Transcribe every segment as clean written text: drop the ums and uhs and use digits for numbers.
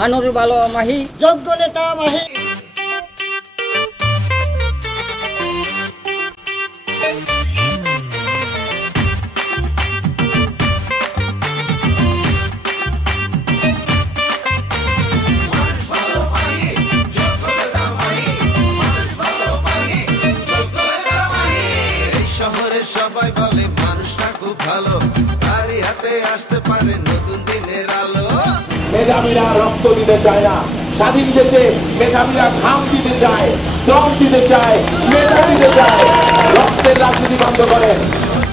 মানুষ ভালো মাহি, যোগ্য নেতা মাহি। শহরের সবাই বলে মানুষটা খুব ভালো, তারই হাতে আসতে পারে নতুন দিনের আলো। মেধাবীরা রক্ত দিতে চায় না, স্বাধীন দেশে মেধাবীরা ঘাম দিতে চায়, শ্রম দিতে চায়, মেধা দিতে চায়। রক্তের রাজনীতি বন্ধ করেন।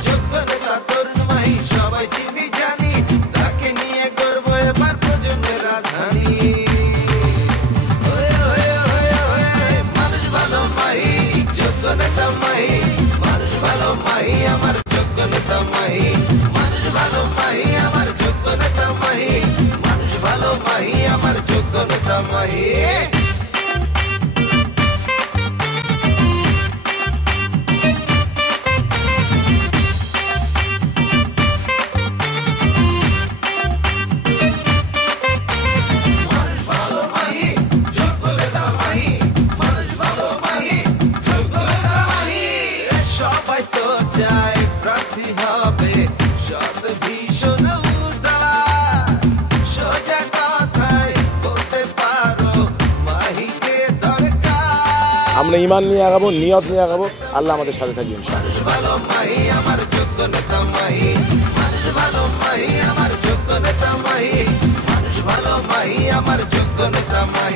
যোগ্য নেতা তরুণ মাহি সবাই চিনি জানি, তাকে নিয়ে করবো এবার প্রজন্মের রাজধানী। মানুষ ভালো মাহি, যোগ্য নেতা মাহি, মানুষ ভালো মাহি, আমার যোগ্য নেতা মাহি, মানুষ ভালো মাহি, আমার যোগ্য নেতা মাহি, মানুষ ভালো মাহি, আমার যোগ্য নেতা মাহি। সবাই তো চায় প্রার্থী হবে সৎ ভীষণ উদার, সোজা কথায় বলতে পারো মাহিকে দরকার। আমরা ঈমান নিয়ে আগাবো, নিয়ত নিয়ে আগাবো, আল্লাহ আমাদের সাথে থাকবেন। মানুষ ভালো মাহি, আমার যোগ্য নেতা মাহি, মানুষ ভালো মাহি, আমার যোগ্য নেতা মাহি, মানুষ ভালো মাহি, আমার যোগ্য নেতা মাহি।